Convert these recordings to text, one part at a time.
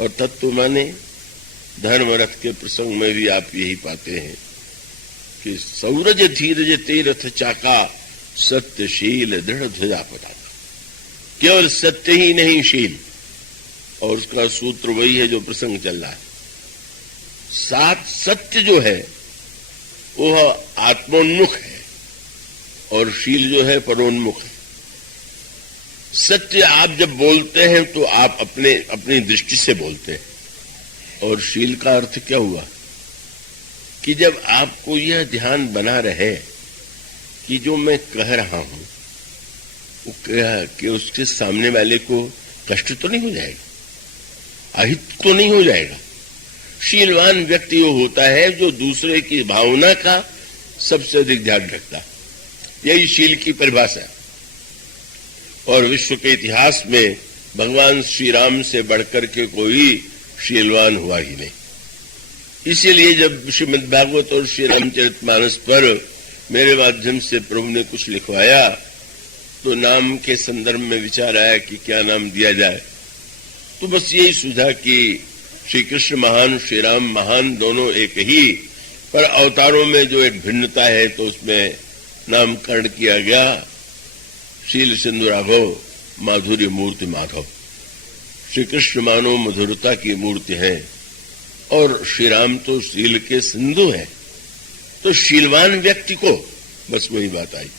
और तत्व माने धर्म रथ के प्रसंग में भी आप यही पाते हैं कि सौरज धीरज तेरथ चाका सत्यशील दृढ़ ध्वजा पताका। केवल सत्य ही नहीं, शील, और उसका सूत्र वही है जो प्रसंग चल रहा है। सात सत्य जो है वह आत्मोन्मुख है और शील जो है परोन्मुख है। सत्य आप जब बोलते हैं तो आप अपनी दृष्टि से बोलते हैं, और शील का अर्थ क्या हुआ कि जब आपको यह ध्यान बना रहे कि जो मैं कह रहा हूं वो कि उसके सामने वाले को कष्ट तो नहीं हो जाएगा, अहित तो नहीं हो जाएगा। शीलवान व्यक्ति वो होता है जो दूसरे की भावना का सबसे अधिक ध्यान रखता है। यही शील की परिभाषा है। और विश्व के इतिहास में भगवान श्री राम से बढ़कर के कोई शीलवान हुआ ही नहीं। इसीलिए जब श्रीमद् भागवत और श्री रामचरितमानस पर मेरे माध्यम से प्रभु ने कुछ लिखवाया तो नाम के संदर्भ में विचार आया कि क्या नाम दिया जाए। तो बस यही सुझा कि श्री कृष्ण महान, श्री राम महान, दोनों एक ही, पर अवतारों में जो एक भिन्नता है तो उसमें नामकरण किया गया शील सिंधु राघव माधुर्य मूर्ति माधव। श्री कृष्ण मानो मधुरता की मूर्ति है और श्री राम तो शील के सिंधु है। तो शीलवान व्यक्ति को बस वही बात आई,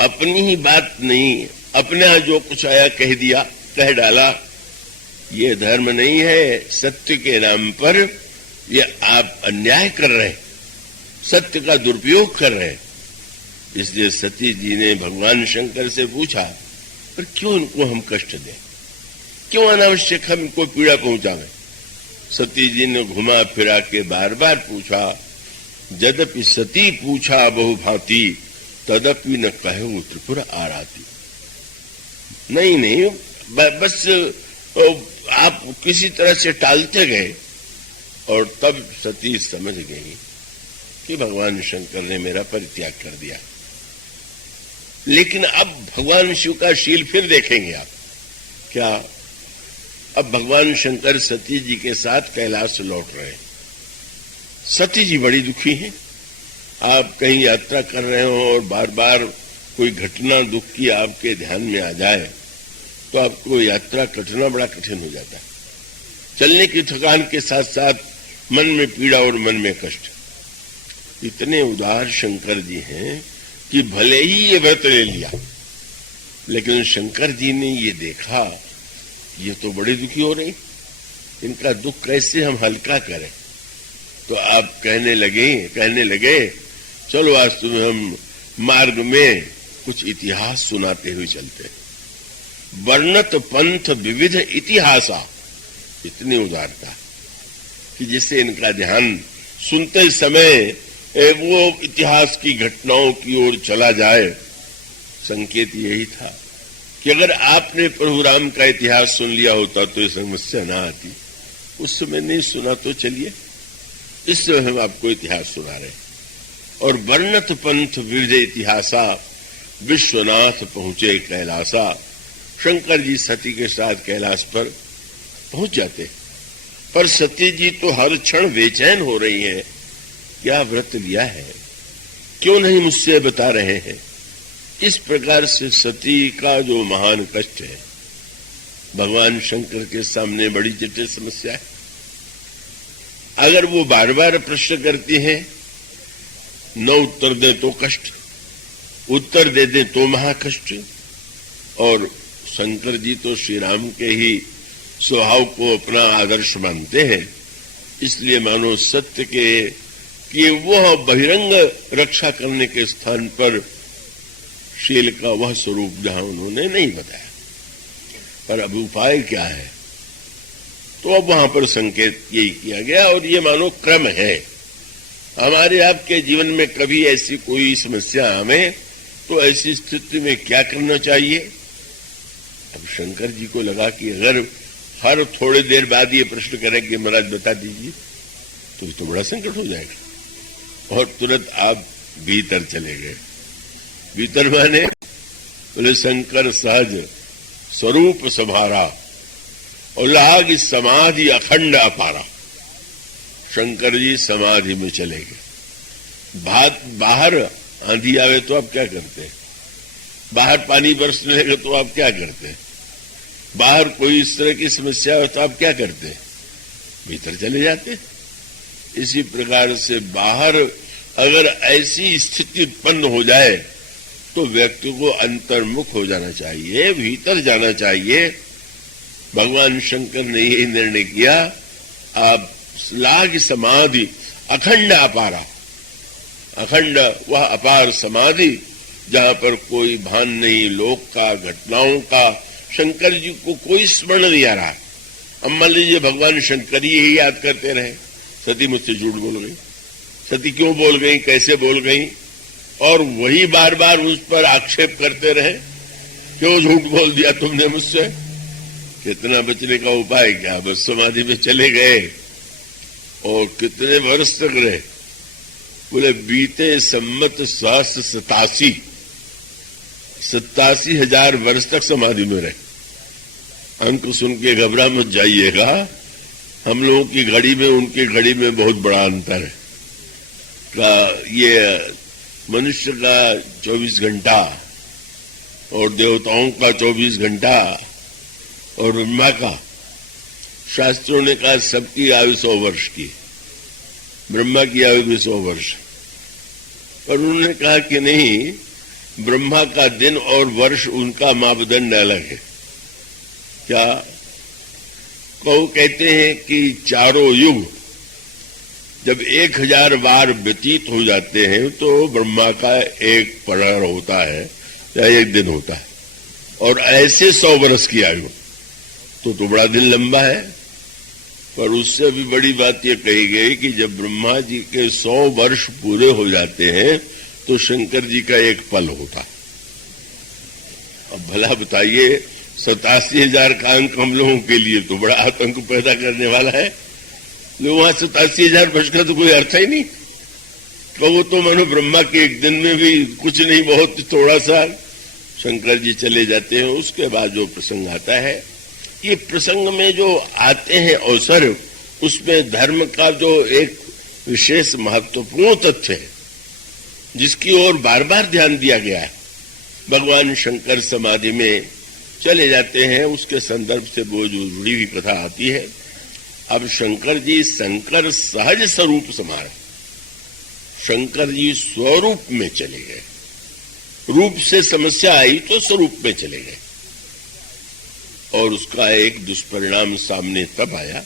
अपनी ही बात नहीं, अपने यहां जो कुछ आया कह दिया, कह डाला। ये धर्म नहीं है। सत्य के नाम पर ये आप अन्याय कर रहे हैं, सत्य का दुरुपयोग कर रहे हैं। इसलिए सती जी ने भगवान शंकर से पूछा, पर क्यों इनको हम कष्ट दें, क्यों अनावश्यक हम इनको पीड़ा पहुंचावें। सती जी ने घुमा फिरा के बार बार पूछा। यद्यपि सती पूछा बहु भांति तदपि न कहूं त्रिपुर आराती। नहीं, बस आप किसी तरह से टालते गए और तब सती समझ गई कि भगवान शंकर ने मेरा परित्याग कर दिया। लेकिन अब भगवान शिव का शील फिर देखेंगे आप क्या। अब भगवान शंकर सती जी के साथ कैलाश लौट रहे हैं। सती जी बड़ी दुखी हैं। आप कहीं यात्रा कर रहे हो और बार बार कोई घटना दुख की आपके ध्यान में आ जाए तो आपको यात्रा करना बड़ा कठिन हो जाता है। चलने की थकान के साथ साथ मन में पीड़ा और मन में कष्ट। इतने उदार शंकर जी हैं कि भले ही ये व्रत ले लिया, लेकिन शंकर जी ने ये देखा ये तो बड़े दुखी हो रही, इनका दुख कैसे हम हल्का करें। तो आप कहने लगे चलो आज तुम्हें हम मार्ग में कुछ इतिहास सुनाते हुए चलते हैं। वर्णत पंथ विविध इतिहासा। इतनी उदारता कि जिससे इनका ध्यान सुनते समय वो इतिहास की घटनाओं की ओर चला जाए। संकेत यही था कि अगर आपने प्रभु राम का इतिहास सुन लिया होता तो ये समस्या ना आती। उस समय नहीं सुना तो चलिए, इस समय हम आपको इतिहास सुना रहे हैं। और वर्णत पंथ विविध इतिहासा विश्वनाथ पहुंचे कैलासा। शंकर जी सती के साथ कैलाश पर पहुंच जाते, पर सती जी तो हर क्षण बेचैन हो रही है। क्या व्रत लिया है, क्यों नहीं मुझसे बता रहे हैं। इस प्रकार से सती का जो महान कष्ट है भगवान शंकर के सामने बड़ी जटिल समस्या है। अगर वो बार बार प्रश्न करती हैं, न उत्तर दे तो कष्ट, उत्तर दे दे तो महाकष्ट। और शंकर जी तो श्री राम के ही स्वभाव को अपना आदर्श मानते हैं। इसलिए मानो सत्य के कि वह बहिरंग रक्षा करने के स्थान पर शील का वह स्वरूप जहां उन्होंने नहीं बताया। पर अब उपाय क्या है, तो अब वहां पर संकेत यही किया गया। और ये मानो क्रम है। हमारे आपके जीवन में कभी ऐसी कोई समस्या आवे तो ऐसी स्थिति में क्या करना चाहिए। अब शंकर जी को लगा कि अगर हर थोड़ी देर बाद ये प्रश्न करें कि महाराज बता दीजिए तो बड़ा संकट हो जाएगा। और तुरंत आप भीतर चले गए। भीतर माने बोले शंकर सहज स्वरूप संभारा और लाग समाधि अखंड अपारा। शंकर जी समाधि में चले गए। बाहर आंधी आवे तो आप क्या करते हैं? बाहर पानी बरसने लगे तो आप क्या करते हैं? बाहर कोई इस तरह की समस्या हो तो आप क्या करते हैं? भीतर चले जाते हैं। इसी प्रकार से बाहर अगर ऐसी स्थिति उत्पन्न हो जाए तो व्यक्ति को अंतर्मुख हो जाना चाहिए, भीतर जाना चाहिए। भगवान शंकर ने यही निर्णय किया। आप लाग समाधि अखंड अपारा, अखंड वह अपार समाधि जहां पर कोई भान नहीं लोक का, घटनाओं का। शंकर जी को कोई स्मरण नहीं आ रहा। अब मान लीजिए भगवान शंकर ही यही याद करते रहे, सती मुझसे झूठ बोल गई, सती क्यों बोल गई, कैसे बोल गई, और वही बार बार उस पर आक्षेप करते रहे, क्यों झूठ बोल दिया तुमने मुझसे। कितना बचने का उपाय क्या? बस समाधि में चले गए। और कितने वर्ष तक रहे? बोले बीते सम्मत 87,000 वर्ष तक समाधि में रहे। अंक सुन के घबरा मत जाइएगा। हम लोगों की घड़ी में उनकी घड़ी में बहुत बड़ा अंतर है। ये मनुष्य का 24 घंटा और देवताओं का 24 घंटा और ब्रह्मा का, शास्त्रों ने कहा सबकी आयु 100 वर्ष की, ब्रह्मा की आयु भी 100 वर्ष। पर उन्होंने कहा कि नहीं, ब्रह्मा का दिन और वर्ष उनका मापदंड अलग है। क्या कहो? कहते हैं कि चारों युग जब 1000 बार व्यतीत हो जाते हैं तो ब्रह्मा का एक प्रहर होता है या एक दिन होता है, और ऐसे 100 वर्ष की आयु तो बड़ा दिन लंबा है। पर उससे भी बड़ी बात यह कही गई कि जब ब्रह्मा जी के 100 वर्ष पूरे हो जाते हैं तो शंकर जी का एक पल होता है। अब भला बताइए, 87,000 का अंक हम लोगों के लिए तो बड़ा आतंक पैदा करने वाला है। लोग वहां 87,000 वर्ष का तो कोई अर्थ ही नहीं। तो वो तो मानो ब्रह्मा के एक दिन में भी कुछ नहीं, बहुत थोड़ा सा। शंकर जी चले जाते हैं। उसके बाद जो प्रसंग आता है, ये प्रसंग में जो आते हैं अवसर, उसमें धर्म का जो एक विशेष महत्वपूर्ण तथ्य है जिसकी ओर बार बार ध्यान दिया गया है। भगवान शंकर समाधि में चले जाते हैं, उसके संदर्भ से वो जो जुड़ी हुई कथा आती है। अब शंकर जी शंकर सहज स्वरूप समारे, शंकर जी स्वरूप में चले गए। रूप से समस्या आई तो स्वरूप में चले गए, और उसका एक दुष्परिणाम सामने तब आया।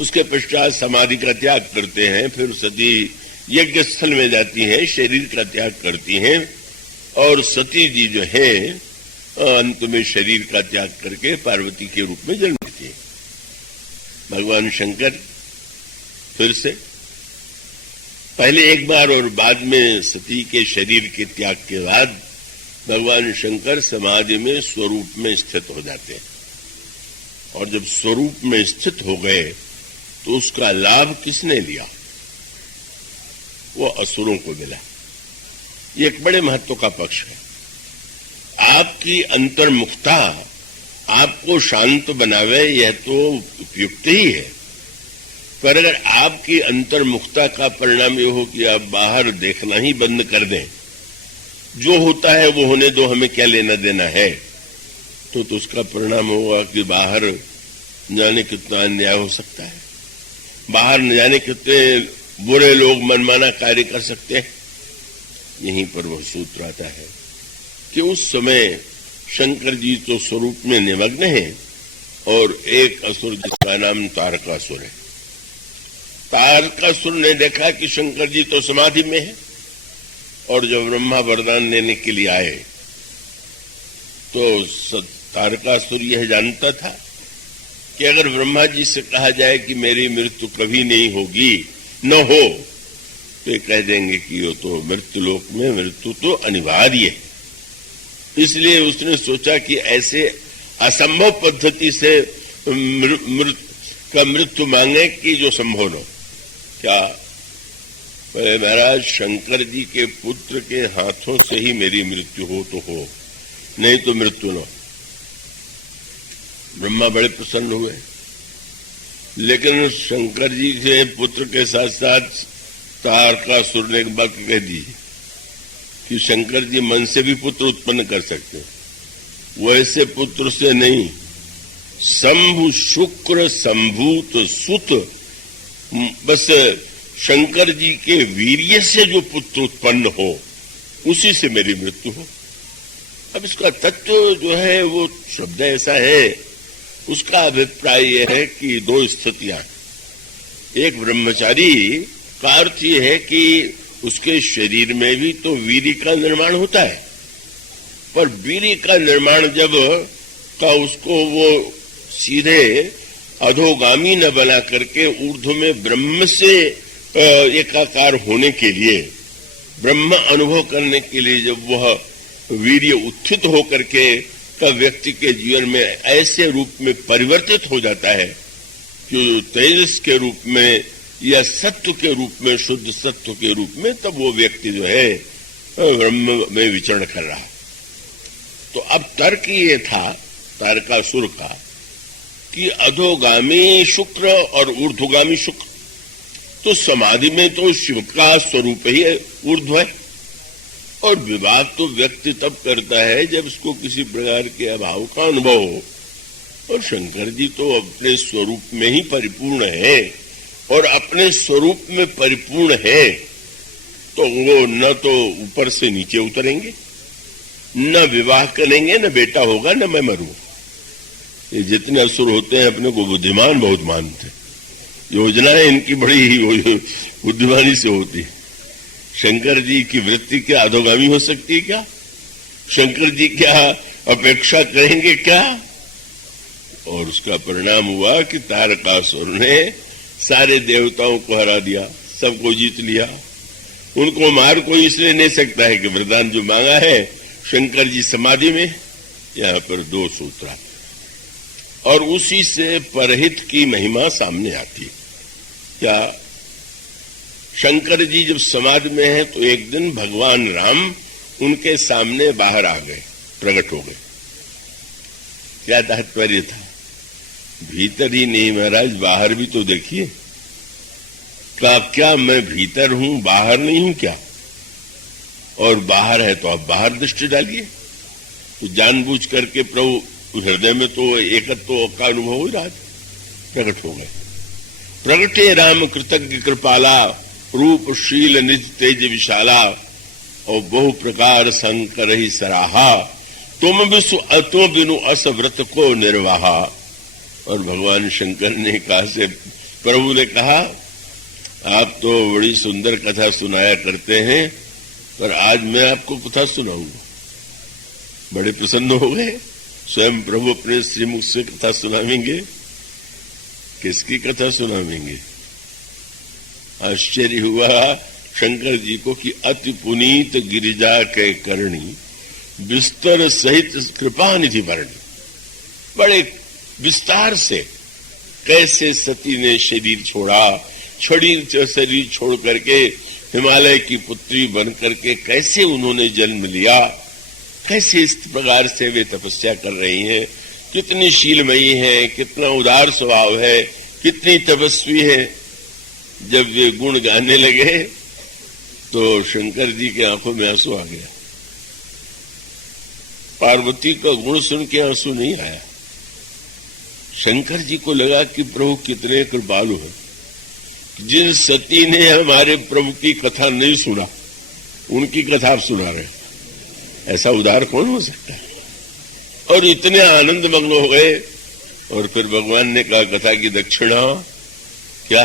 उसके पश्चात समाधि का त्याग करते हैं, फिर सती यज्ञ स्थल में जाती हैं, शरीर का त्याग करती हैं, और सती जी जो है अंत में शरीर का त्याग करके पार्वती के रूप में जन्म लेती है। भगवान शंकर फिर से पहले एक बार और बाद में सती के शरीर के त्याग के बाद भगवान शंकर समाधि में स्वरूप में स्थित हो जाते हैं। और जब स्वरूप में स्थित हो गए तो उसका लाभ किसने लिया? वो असुरों को मिला। ये एक बड़े महत्व का पक्ष है। आपकी अंतर्मुखता आपको शांत बनावे, यह तो उपयुक्त ही है। पर अगर आपकी अंतर्मुखता का परिणाम यह हो कि आप बाहर देखना ही बंद कर दें, जो होता है वो होने दो, हमें क्या लेना देना है, तो उसका परिणाम होगा कि बाहर न जाने कितना अन्याय हो सकता है, बाहर न जाने कितने बुरे लोग मनमाना कार्य कर सकते हैं। यहीं पर वह सूत्र आता है कि उस समय शंकर जी तो स्वरूप में निमग्न हैं, और एक असुर जिसका नाम तारकासुर है। तारकासुर ने देखा कि शंकर जी तो समाधि में है, और जब ब्रह्मा वरदान लेने के लिए आए तो तारकासुर यह जानता था कि अगर ब्रह्मा जी से कहा जाए कि मेरी मृत्यु कभी नहीं होगी, न हो, तो ये कह देंगे कि वो तो मृत्यु लोक में मृत्यु तो अनिवार्य है। इसलिए उसने सोचा कि ऐसे असंभव पद्धति से मृत्यु मांगे कि जो संभव न। क्या महाराज, शंकर जी के पुत्र के हाथों से ही मेरी मृत्यु हो तो हो, नहीं तो मृत्यु न। ब्रह्मा बड़े प्रसन्न हुए, लेकिन शंकर जी के पुत्र के साथ साथ तारकासुर ने एक बात कह दी कि शंकर जी मन से भी पुत्र उत्पन्न कर सकते, वैसे पुत्र से नहीं, शंभु शुक्र संभूत सुत, बस शंकर जी के वीर्य से जो पुत्र उत्पन्न हो उसी से मेरी मृत्यु हो। अब इसका तत्व जो है वो शब्द ऐसा है, उसका अभिप्राय यह है कि दो स्थितियां, एक ब्रह्मचारी का अर्थ यह है कि उसके शरीर में भी तो वीर्य का निर्माण होता है, पर वीर्य का निर्माण जब का उसको वो सीधे अधोगामी न बना करके ऊर्ध्व में ब्रह्म से एकाकार होने के लिए, ब्रह्म अनुभव करने के लिए जब वह वीर्य उत्थित होकर के का व्यक्ति के जीवन में ऐसे रूप में परिवर्तित हो जाता है कि तेजस के रूप में या सत्व के रूप में, शुद्ध सत्व के रूप में, तब वो व्यक्ति जो है ब्रह्म में विचरण कर रहा। तो अब तर्क ये था तारकासुर का कि अधोगामी शुक्र और ऊर्ध्वगामी शुक्र, तो समाधि में तो शिव का स्वरूप ही ऊर्ध्व है, और विवाह तो व्यक्ति तब करता है जब उसको किसी प्रकार के अभाव का अनुभव हो, और शंकर जी तो अपने स्वरूप में ही परिपूर्ण है, और अपने स्वरूप में परिपूर्ण है तो वो न तो ऊपर से नीचे उतरेंगे, न विवाह करेंगे, न बेटा होगा, न मैं मरूं। ये जितने असुर होते हैं अपने को बुद्धिमान बहुत मानते, योजनाएं इनकी बड़ी ही बुद्धिमानी से होती है। शंकर जी की वृत्ति क्या अधोगामी हो सकती है क्या? शंकर जी क्या अपेक्षा करेंगे क्या? और उसका परिणाम हुआ कि तारकासुर ने सारे देवताओं को हरा दिया, सबको जीत लिया। उनको मार कोई इसलिए नहीं सकता है कि वरदान जो मांगा है शंकर जी समाधि में, यहां पर दो सूत्र, और उसी से परहित की महिमा सामने आती है। क्या शंकर जी जब समाधि में हैं तो एक दिन भगवान राम उनके सामने बाहर आ गए, प्रकट हो गए। क्या तात्पर्य था? भीतर ही नहीं महाराज, बाहर भी तो देखिए। क्या मैं भीतर हूं, बाहर नहीं हूं क्या? और बाहर है तो आप बाहर दृष्टि डालिए। तो जानबूझ करके प्रभु हृदय में तो एकत्व का अनुभव हो रहा था, प्रकट हो गए। प्रगटे राम कृतज्ञ कृपाला, रूप शील निज तेज विशाला, और बहु प्रकार शंकर ही सराहा, तुम बिनु अस व्रत को निर्वाहा। और भगवान शंकर ने कहा से प्रभु ने कहा, आप तो बड़ी सुंदर कथा सुनाया करते हैं, पर आज मैं आपको कथा सुनाऊंगा। बड़े प्रसन्न हो गए, स्वयं प्रभु अपने श्रीमुख से कथा सुनावेंगे। किसकी कथा सुनावेंगे? आश्चर्य हुआ शंकर जी को कि अति पुनीत गिरिजा के करणी, विस्तर सहित कृपा निधि वर्णी। बड़े विस्तार से कैसे सती ने शरीर छोड़ा, शरीर छोड़ करके हिमालय की पुत्री बन करके कैसे उन्होंने जन्म लिया, कैसे इस प्रकार से वे तपस्या कर रही हैं, कितनी शीलमयी है, कितना उदार स्वभाव है, कितनी तपस्वी है। जब वे गुण गाने लगे तो शंकर जी के आंखों में आंसू आ गया। पार्वती का गुण सुन के आंसू नहीं आया। शंकर जी को लगा कि प्रभु कितने कृपालु हैं, जिन सती ने हमारे प्रभु की कथा नहीं सुना उनकी कथा आप सुना रहे। ऐसा उदार कौन हो सकता है? और इतने आनंद मग्न हो गए। और फिर भगवान ने कहा कथा की दक्षिणा क्या?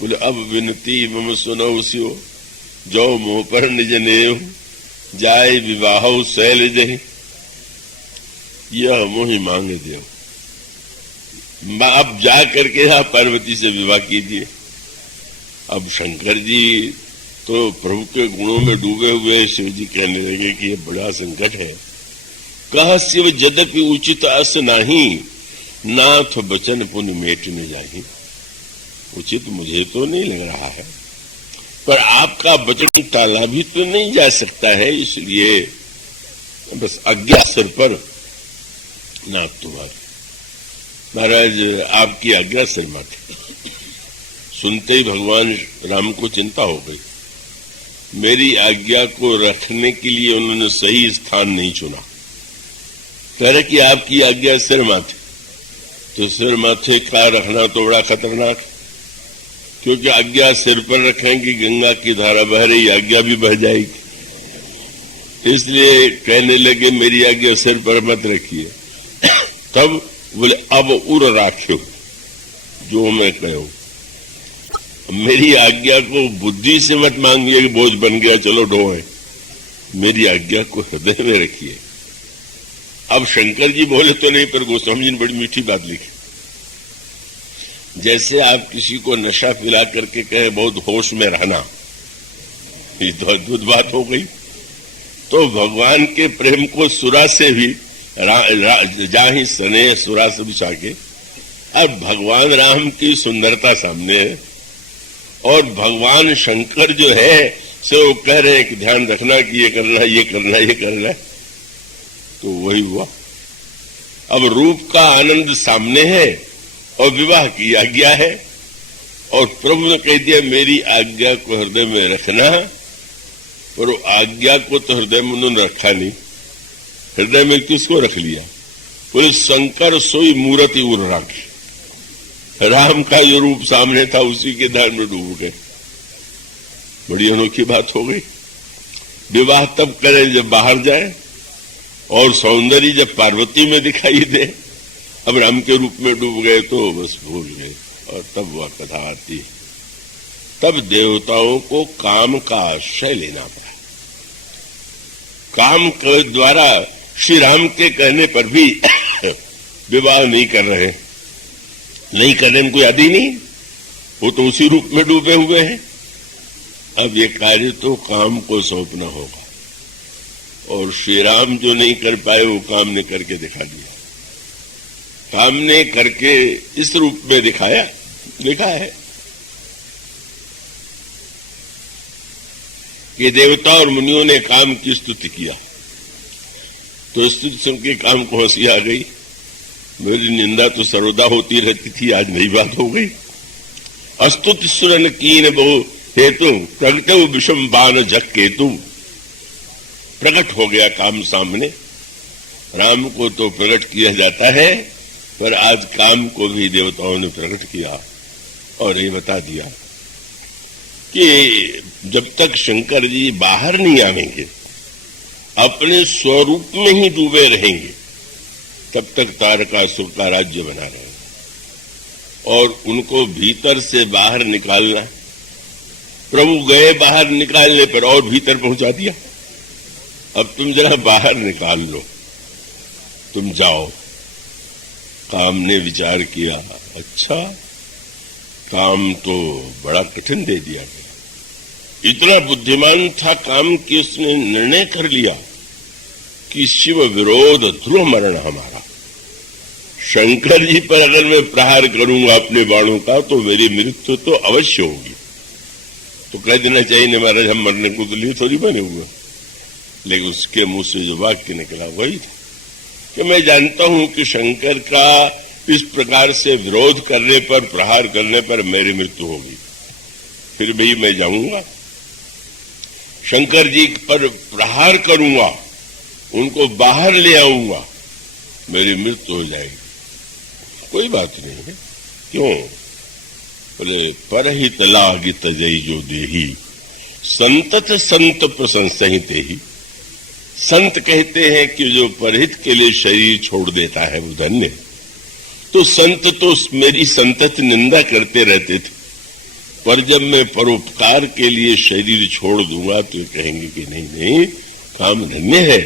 बोले अब विनती मम सुनो सियो, जो मोह पर निज नेव, जाय विवाह शैल जय, यह मोहि मांग देव। अब जा करके आप पार्वती से विवाह कीजिए। अब शंकर जी तो प्रभु के गुणों में डूबे हुए शिव जी कहने लगे कि यह बड़ा संकट है। कह शिव यद्यपि उचित अस नाही, नाथ बचन पुन मेट न जाही। उचित मुझे तो नहीं लग रहा है, पर आपका वचन टाला भी तो नहीं जा सकता है, इसलिए बस आज्ञा सिर पर नाथ तुम्हारी। महाराज आपकी आज्ञा सर माथे। सुनते ही भगवान राम को चिंता हो गई। मेरी आज्ञा को रखने के लिए उन्होंने सही स्थान नहीं चुना। कह रहे कि आपकी आज्ञा सिर माथे, तो सिर माथे का रखना तो बड़ा खतरनाक है, क्योंकि आज्ञा सिर पर रखेंगे, गंगा की धारा बह रही, आज्ञा भी बह जाएगी। इसलिए कहने लगे मेरी आज्ञा सिर पर मत रखिए। तब बोले अब उर राख्यो जो मैं कहूं, मेरी आज्ञा को बुद्धि से मत मांगिए कि बोझ बन गया चलो ढोए, मेरी आज्ञा को हृदय में रखिए। अब शंकर जी बोले तो नहीं, पर गोस्वामी जी ने बड़ी मीठी बात लिखी। जैसे आप किसी को नशा पिला करके कहे बहुत होश में रहना, ये तो अद्भुत बात हो गई। तो भगवान के प्रेम को सुरा से भी जाहि स्नेह सुरा से बिछा के, अब भगवान राम की सुंदरता सामने है और भगवान शंकर जो है से वो कह रहे हैं कि ध्यान रखना कि ये करना ये करना ये करना, तो वही हुआ। अब रूप का आनंद सामने है और विवाह की आज्ञा है, और प्रभु ने कह दिया मेरी आज्ञा को हृदय में रखना, पर वो आज्ञा को तो हृदय में उन्होंने रखा नहीं। हृदय में किसको रख लिया? बोले शंकर सोई मूर्ति उर राखी। राम का जो रूप सामने था उसी के ध्यान में डूब गए। बड़ी अनोखी बात हो गई। विवाह तब करें जब बाहर जाए, और सौंदर्य जब पार्वती में दिखाई दे। अब राम के रूप में डूब गए तो बस भूल गए, और तब वह कथा आती है। तब देवताओं को काम का आश्रय लेना पड़ा। काम के द्वारा श्री राम के कहने पर भी विवाह नहीं कर रहे, नहीं करने में कोई आदि नहीं, वो तो उसी रूप में डूबे हुए हैं। अब ये कार्य तो काम को सौंपना होगा, और श्री राम जो नहीं कर पाए वो काम ने करके दिखा दिया। काम ने करके इस रूप में दिखाया, देखा है कि देवता और मुनियों ने काम की स्तुति किया, तो स्तुति सुन के काम को हंसी आ गई। मेरी निंदा तो सर्वदा होती रहती थी, आज नई बात हो गई। अस्तुति सुरन कीन बहु हेतु प्रगटे विषम बान जग केतु। प्रकट हो गया काम सामने। राम को तो प्रकट किया जाता है, पर आज काम को भी देवताओं ने प्रकट किया और ये बता दिया कि जब तक शंकर जी बाहर नहीं आवेंगे, अपने स्वरूप में ही डूबे रहेंगे, तब तक तारकासुर का राज्य बना रहेगा। और उनको भीतर से बाहर निकालना, प्रभु गए बाहर निकालने पर और भीतर पहुंचा दिया। अब तुम जरा बाहर निकाल लो, तुम जाओ। काम ने विचार किया, अच्छा काम तो बड़ा कठिन दे दिया गया। इतना बुद्धिमान था काम कि उसने निर्णय कर लिया कि शिव विरोध ध्रुव मरण हमारा। शंकर जी पर अगर मैं प्रहार करूंगा अपने बाणों का तो मेरी मृत्यु तो अवश्य होगी। तो कह देना चाहिए न महाराज हम मरने को तो लिए थोड़ी बने हुए, लेकिन उसके मुंह से जो वाक्य निकला वही था कि मैं जानता हूं कि शंकर का इस प्रकार से विरोध करने पर, प्रहार करने पर मेरी मृत्यु होगी, फिर भी मैं जाऊंगा, शंकर जी पर प्रहार करूंगा, उनको बाहर ले आऊंगा, मेरी मृत्यु हो जाएगी। कोई बात नहीं है। क्यों? बोले परहित लागित जय जो देही संतत संत प्रशंसित ही। संत कहते हैं कि जो परहित के लिए शरीर छोड़ देता है वो धन्य। तो संत तो मेरी संतत निंदा करते रहते थे, पर जब मैं परोपकार के लिए शरीर छोड़ दूंगा तो कहेंगे कि नहीं नहीं काम धन्य है।